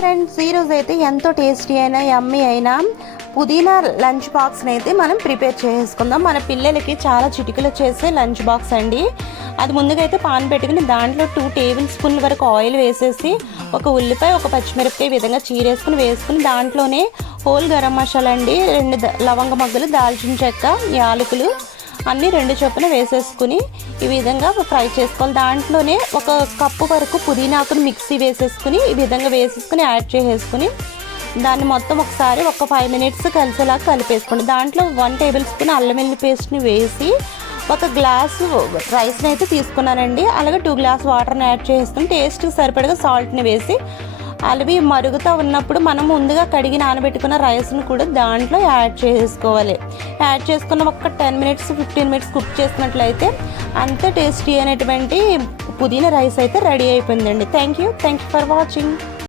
Friends, ఈరోజు అయితే ఎంతో టేస్టీ అయినా యమ్మీ అయినా పుదీనా లంచ్ బాక్స్ని అయితే మనం ప్రిపేర్ చేసుకుందాం. మన పిల్లలకి చాలా చిటికలు చేసే లంచ్ బాక్స్ అండి. అది ముందుగా అయితే పాన్ పెట్టుకుని దాంట్లో 2 టేబుల్ స్పూన్ల వరకు ఆయిల్ వేసేసి ఒక ఉల్లిపాయ, ఒక పచ్చిమిరపకాయ విధంగా చీరేసుకుని వేసుకుని దాంట్లోనే హోల్ గరం మసాలా అండి, 2 లవంగ మొగ్గలు, దాల్చిన చెక్క, యాలకులు అన్నీ 2 చొప్పున వేసేసుకుని ఈ విధంగా ఫ్రై చేసుకోవాలి. దాంట్లోనే 1 కప్పు వరకు పుదీనాకుని మిక్సీ వేసేసుకుని ఈ విధంగా వేసేసుకుని యాడ్ చేసేసుకుని దాన్ని మొత్తం ఒకసారి 5 మినిట్స్ కలిసేలా కలిపేసుకోండి. దాంట్లో 1 టేబుల్ స్పూన్ అల్లం వెల్లుల్లి పేస్ట్ని వేసి 1 గ్లాసు రైస్ని అయితే తీసుకున్నానండి. అలాగే 2 గ్లాస్ వాటర్ని యాడ్ చేసుకుని టేస్ట్కి సరిపడగా సాల్ట్ని వేసి అవి మరుగుతూ ఉన్నప్పుడు మనం ముందుగా కడిగి నానబెట్టుకున్న రైస్ని కూడా దాంట్లో యాడ్ చేసుకోవాలి. యాడ్ చేసుకున్న ఒక 10 మినిట్స్ 15 మినిట్స్ కుక్ చేసుకున్నట్లయితే అంత టేస్టీ అయినటువంటి పుదీనా రైస్ అయితే రెడీ అయిపోయిందండి. Thank you for watching.